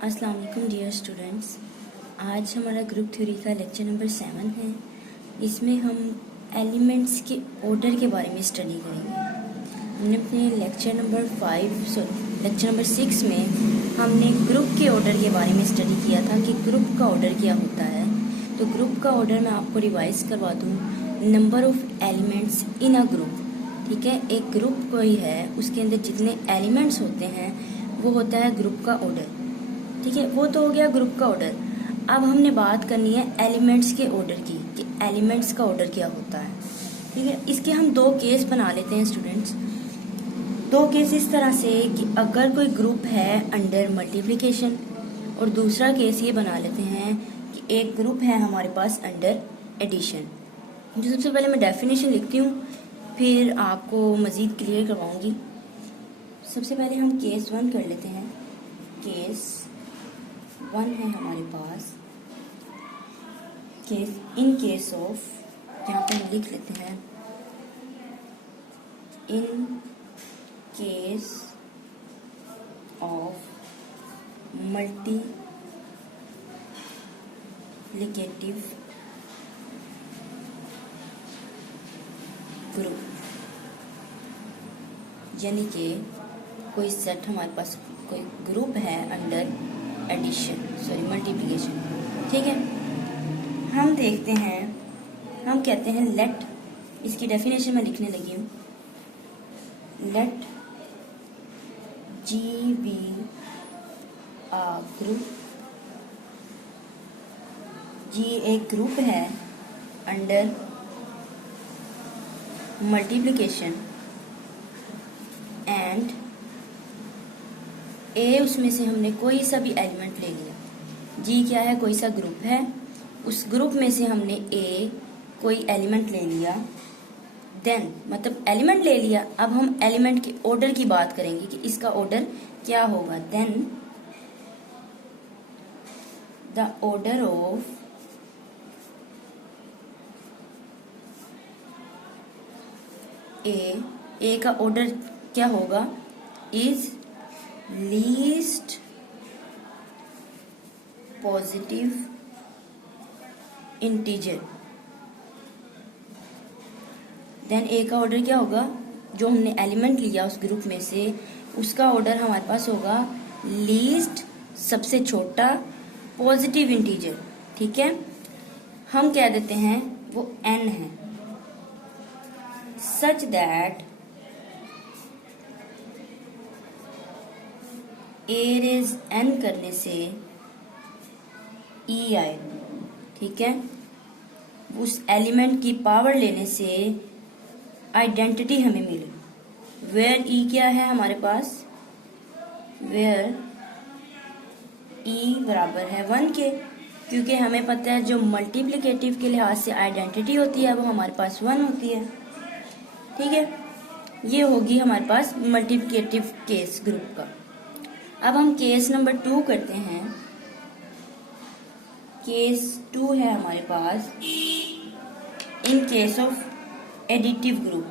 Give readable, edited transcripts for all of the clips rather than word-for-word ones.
अस्सलाम वालेकुम dear students. आज हमारा ग्रुप थ्योरी का लेक्चर नंबर 7 है। इसमें हम एलिमेंट्स के ऑर्डर के बारे में स्टडी करेंगे। हमने अपने लेक्चर नंबर 6 में हमने ग्रुप के ऑर्डर के बारे में स्टडी किया था कि ग्रुप का ऑर्डर क्या होता है। तो ग्रुप का ऑर्डर मैं आपको रिवाइज करवा दूँ। Number of elements in a group, ठीक है। एक ग्रुप कोई है, उसके अंदर जितने एलिमेंट्स होते हैं वो होता है ग्रुप का ऑर्डर, ठीक है। वो तो हो गया ग्रुप का ऑर्डर। अब हमने बात करनी है एलिमेंट्स के ऑर्डर की कि एलिमेंट्स का ऑर्डर क्या होता है, ठीक है। इसके हम दो केस बना लेते हैं स्टूडेंट्स। दो केस इस तरह से कि अगर कोई ग्रुप है अंडर मल्टीप्लिकेशन, और दूसरा केस ये बना लेते हैं कि एक ग्रुप है हमारे पास अंडर एडिशन। जो सबसे पहले मैं डेफिनेशन लिखती हूँ, फिर आपको मज़ीद क्लियर करवाऊंगी। सबसे पहले हम केस 1 कर लेते हैं। केस 1 है हमारे पास केस इन केस ऑफ, यहाँ पे हम लिख लेते हैं इन केस ऑफ मल्टीप्लिकेटिव ग्रुप, यानी कि कोई सेट हमारे पास कोई ग्रुप है अंडर मल्टीप्लिकेशन, ठीक है। हम देखते हैं, हम कहते हैं लेट, इसकी डेफिनेशन में लिखने लगी हूँ। लेट जी बी आ ग्रुप, जी एक ग्रुप है अंडर मल्टीप्लिकेशन एंड ए, उसमें से हमने कोई सा भी एलिमेंट ले लिया। जी क्या है, कोई सा ग्रुप है, उस ग्रुप में से हमने ए कोई एलिमेंट ले लिया। देन मतलब एलिमेंट ले लिया, अब हम एलिमेंट के ऑर्डर की बात करेंगे कि इसका ऑर्डर क्या होगा। Then the order of A का ऑर्डर क्या होगा, is least positive integer. Then A का ऑर्डर क्या होगा, जो हमने एलिमेंट लिया उस ग्रुप में से, उसका ऑर्डर हमारे पास होगा लीस्ट, सबसे छोटा पॉजिटिव इंटीजर, ठीक है। हम कह देते हैं वो n है, such that a raise n करने से ई आए, ठीक है। उस एलिमेंट की पावर लेने से आइडेंटिटी हमें मिले। वेयर ई क्या है हमारे पास, वेयर ई बराबर है 1 के, क्योंकि हमें पता है जो मल्टीप्लिकेटिव के लिहाज से आइडेंटिटी होती है वो हमारे पास 1 होती है, ठीक है। ये होगी हमारे पास मल्टीप्लिकेटिव केस ग्रुप का। अब हम केस नंबर 2 करते हैं। केस 2 है हमारे पास in case of additive group,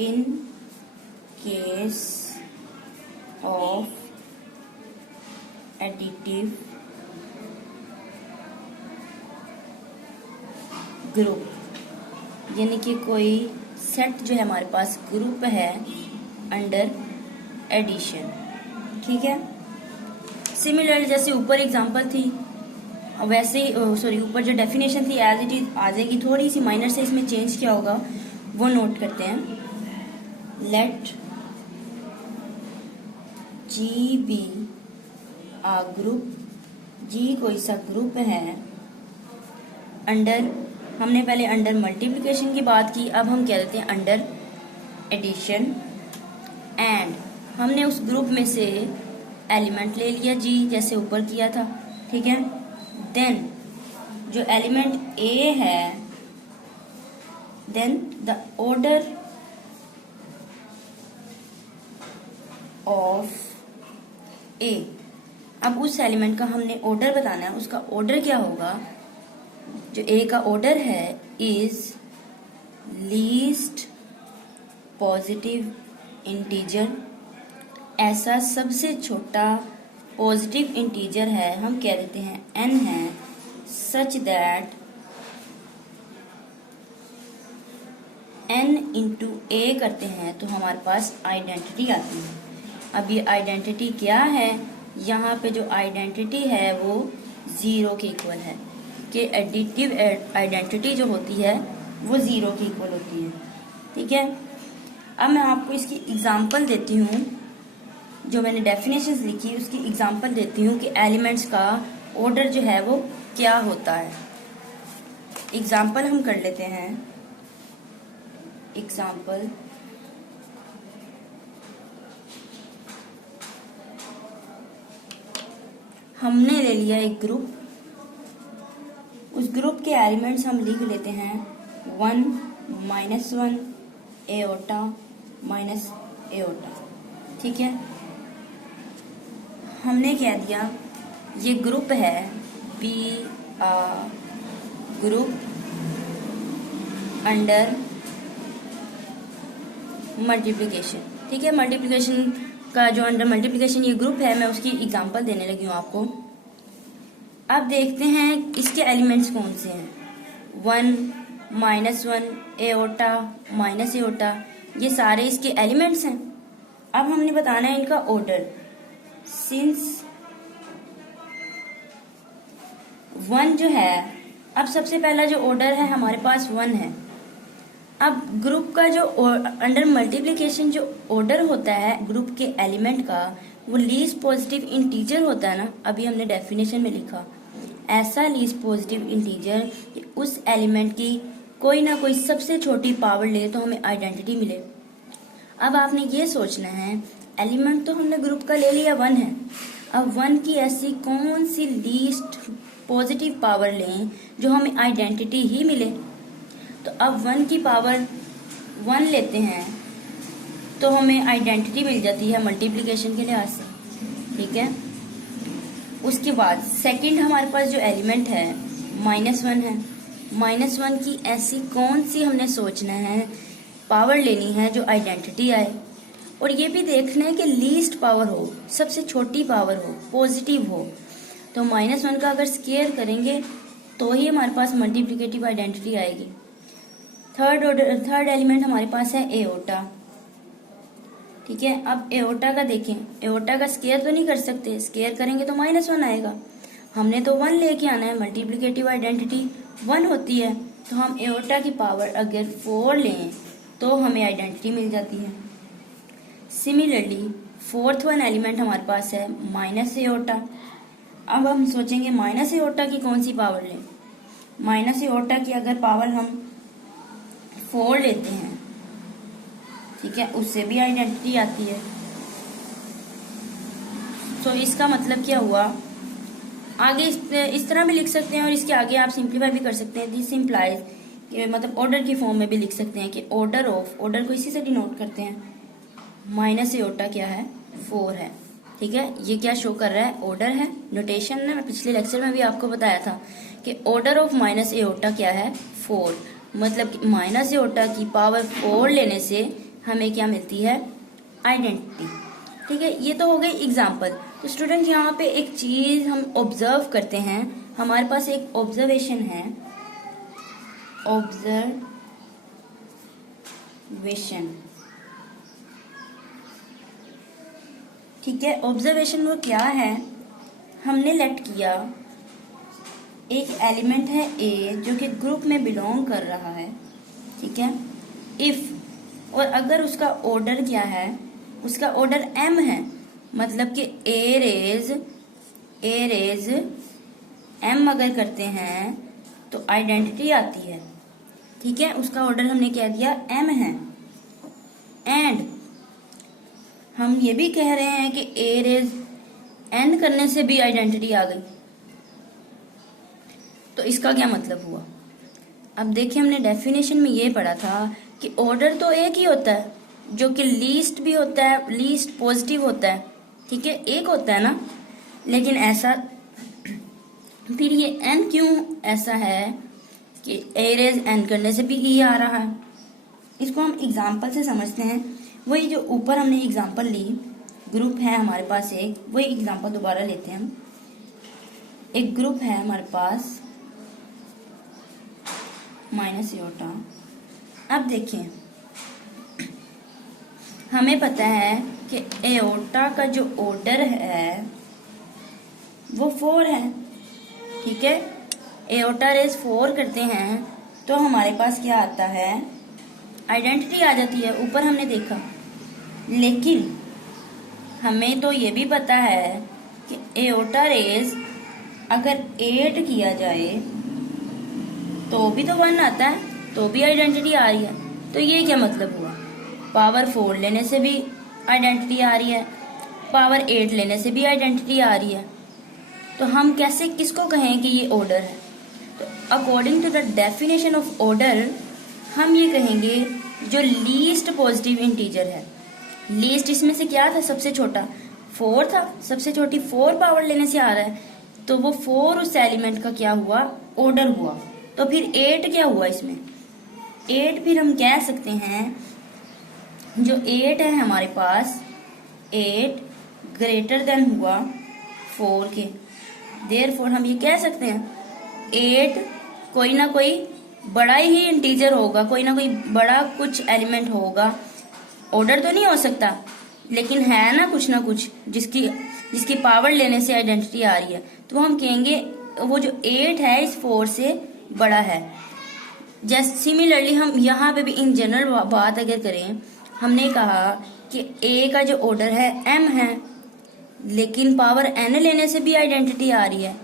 in case of additive group, यानी कि कोई सेट जो है हमारे पास ग्रुप है अंडर एडिशन, ठीक है। सिमिलर जैसे ऊपर एग्जांपल थी वैसे ही ऊपर जो डेफिनेशन थी एज इट इज आ जाएगी। थोड़ी सी माइनर से इसमें चेंज क्या होगा वो नोट करते हैं। लेट जी बी आ ग्रुप, जी कोई सा ग्रुप है अंडर, हमने पहले अंडर मल्टीप्लिकेशन की बात की, अब हम कह देते हैं अंडर एडिशन। एंड हमने उस ग्रुप में से एलिमेंट ले लिया जी, जैसे ऊपर किया था, ठीक है। देन जो एलिमेंट ए है, देन द ऑर्डर ऑफ ए, अब उस एलिमेंट का हमने ऑर्डर बताना है। उसका ऑर्डर क्या होगा, जो ए का ऑर्डर है इज लीस्ट पॉजिटिव इंटीजर, ऐसा सबसे छोटा पॉजिटिव इंटीजर है, हम कह देते हैं n है, सच दैट n इंटू ए करते हैं तो हमारे पास आइडेंटिटी आती है। अब ये आइडेंटिटी क्या है, यहाँ पे जो आइडेंटिटी है वो 0 के इक्वल है, कि एडिटिव आइडेंटिटी जो होती है वो 0 के इक्वल होती है। ठीक है, अब मैं आपको इसकी एग्जांपल देती हूँ, जो मैंने डेफिनेशंस लिखी उसकी एग्जांपल देती हूँ कि एलिमेंट्स का ऑर्डर जो है वो क्या होता है। एग्जांपल हम कर लेते हैं। एग्जांपल हमने ले लिया एक ग्रुप, उस ग्रुप के एलिमेंट्स हम लिख लेते हैं 1 -1 एओटा माइनस एओटा। ठीक है, हमने क्या दिया, ये ग्रुप है बी ग्रुप अंडर मल्टीप्लिकेशन। ठीक है, मल्टीप्लिकेशन का जो अंडर मल्टीप्लिकेशन ये ग्रुप है, मैं उसकी एग्जांपल देने लगी हूँ आपको। अब देखते हैं इसके एलिमेंट्स कौन से हैं। 1 -1 एओटा माइनस एओटा, ये सारे इसके एलिमेंट्स हैं। अब हमने बताना है इनका ऑर्डर। सिंस 1 जो है, अब सबसे पहला जो ऑर्डर है हमारे पास 1 है। अब ग्रुप का जो अंडर मल्टीप्लिकेशन जो ऑर्डर होता है ग्रुप के एलिमेंट का, वो लीस्ट पॉजिटिव इंटीजर होता है ना, अभी हमने डेफिनेशन में लिखा। ऐसा लीस्ट पॉजिटिव इंटीजर उस एलिमेंट की कोई ना कोई सबसे छोटी पावर ले तो हमें आइडेंटिटी मिले। अब आपने ये सोचना है, एलिमेंट तो हमने ग्रुप का ले लिया 1 है, अब 1 की ऐसी कौन सी लीस्ट पॉजिटिव पावर लें जो हमें आइडेंटिटी ही मिले। तो अब 1 की पावर 1 लेते हैं तो हमें आइडेंटिटी मिल जाती है मल्टीप्लिकेशन के लिहाज से। ठीक है, उसके बाद सेकंड हमारे पास जो एलिमेंट है -1 है। -1 की ऐसी कौन सी हमने सोचना है, पावर लेनी है जो आइडेंटिटी आए, और ये भी देखना है कि लीस्ट पावर हो, सबसे छोटी पावर हो, पॉजिटिव हो। तो -1 का अगर स्केयर करेंगे तो ही हमारे पास मल्टीप्लिकेटिव आइडेंटिटी आएगी। थर्ड एलिमेंट हमारे पास है एओटा। ठीक है, अब एओटा का देखें, एओटा का स्केयर तो नहीं कर सकते, स्केयर करेंगे तो -1 आएगा। हमने तो 1 लेके आना है, मल्टीप्लिकेटिव आइडेंटिटी 1 होती है, तो हम एओटा की पावर अगर 4 लें तो हमें आइडेंटिटी मिल जाती है। सिमिलरली फोर्थ वन एलिमेंट हमारे पास है माइनस एओटा। अब हम सोचेंगे माइनस एओटा की कौन सी पावर लें। माइनस एओटा की अगर पावर हम 4 लेते हैं, ठीक है, उससे भी आइडेंटिटी आती है। तो इसका मतलब क्या हुआ, आगे इस तरह भी लिख सकते हैं और इसके आगे आप सिंप्लीफाई भी कर सकते हैं। दिस इम्प्लाइज कि मतलब ऑर्डर की फॉर्म में भी लिख सकते हैं कि ऑर्डर ऑफ, ऑर्डर को इसी से डिनोट करते हैं। माइनस एओटा क्या है, 4 है। ठीक है, ये क्या शो कर रहा है, ऑर्डर है। नोटेशन ने मैं पिछले लेक्चर में भी आपको बताया था कि ऑर्डर ऑफ माइनस एओटा क्या है, 4। मतलब माइनस एओटा की पावर 4 लेने से हमें क्या मिलती है, आइडेंटिटी। ठीक है, ये तो हो गई एग्जाम्पल। तो स्टूडेंट यहाँ पे एक चीज हम ऑब्जर्व करते हैं, हमारे पास एक ऑब्जर्वेशन है, ऑब्जर्वेशन। ठीक है, ऑब्जर्वेशन वो क्या है, हमने लेट किया एक एलिमेंट है ए जो कि ग्रुप में बिलोंग कर रहा है। ठीक है, इफ, और अगर उसका ऑर्डर क्या है, उसका ऑर्डर m है, मतलब कि ए रेज m अगर करते हैं तो आइडेंटिटी आती है। ठीक है, उसका ऑर्डर हमने क्या दिया, m है। एंड हम ये भी कह रहे हैं कि ए रेज n करने से भी आइडेंटिटी आ गई। तो इसका क्या मतलब हुआ, अब देखिए हमने डेफिनेशन में ये पढ़ा था कि ऑर्डर तो एक ही होता है, जो कि लीस्ट भी होता है, लीस्ट पॉजिटिव होता है। ठीक है, एक होता है ना, लेकिन ऐसा फिर ये n क्यों ऐसा है कि ए रेज n करने से भी ये आ रहा है। इसको हम एग्जाम्पल से समझते हैं। वही जो ऊपर हमने एग्जाम्पल ली, ग्रुप है हमारे पास एक, वही एग्जांपल दोबारा लेते हैं हम। एक ग्रुप है हमारे पास माइनस एओर्टा। अब देखिए, हमें पता है कि एओर्टा का जो ऑर्डर है वो 4 है, ठीक है। एओर्टा रेज 4 करते हैं तो हमारे पास क्या आता है, आइडेंटिटी आ जाती है, ऊपर हमने देखा। लेकिन हमें तो ये भी पता है कि एओर्टा रेज अगर 8 किया जाए तो भी तो 1 आता है, तो भी आइडेंटिटी आ रही है। तो ये क्या मतलब हुआ, पावर 4 लेने से भी आइडेंटिटी आ रही है, पावर 8 लेने से भी आइडेंटिटी आ रही है। तो हम कैसे किसको कहें कि ये ऑर्डर है? तो according to the definition of order हम ये कहेंगे जो लीस्ट पॉजिटिव इंटीजर है। लीस्ट इसमें से क्या था, सबसे छोटा 4 था, सबसे छोटी 4 पावर लेने से आ रहा है, तो वो 4 उस एलिमेंट का क्या हुआ, ऑर्डर हुआ। तो फिर 8 क्या हुआ इसमें, 8 फिर हम कह सकते हैं जो 8 है हमारे पास, 8 ग्रेटर देन हुआ 4 के। देयरफॉर हम ये कह सकते हैं 8 कोई ना कोई बड़ा ही इंटीजर होगा, कोई ना कोई बड़ा कुछ एलिमेंट होगा। ऑर्डर तो नहीं हो सकता, लेकिन है ना कुछ जिसकी पावर लेने से आइडेंटिटी आ रही है, तो हम कहेंगे वो जो 8 है इस 4 से बड़ा है। जैसे सिमिलरली हम यहाँ पे भी इन जनरल बात अगर करें, हमने कहा कि ए का जो ऑर्डर है m है, लेकिन पावर n लेने से भी आइडेंटिटी आ रही है,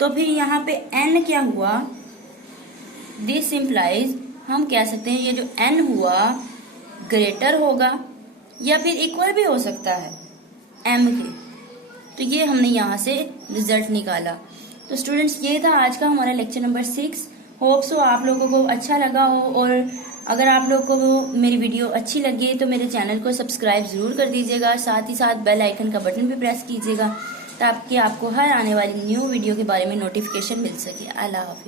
तो फिर यहाँ पे n क्या हुआ, दिस इम्प्लाइज हम कह सकते हैं ये जो n हुआ ग्रेटर होगा या फिर इक्वल भी हो सकता है m के। तो ये हमने यहाँ से रिजल्ट निकाला। तो स्टूडेंट्स, ये था आज का हमारा लेक्चर नंबर 6। होप सो आप लोगों को अच्छा लगा हो, और अगर आप लोगों को मेरी वीडियो अच्छी लगी तो मेरे चैनल को सब्सक्राइब ज़रूर कर दीजिएगा, साथ ही साथ बेल आइकन का बटन भी प्रेस कीजिएगा ताकि आपको हर आने वाली न्यू वीडियो के बारे में नोटिफिकेशन मिल सके। अल्लाह हाफिज़।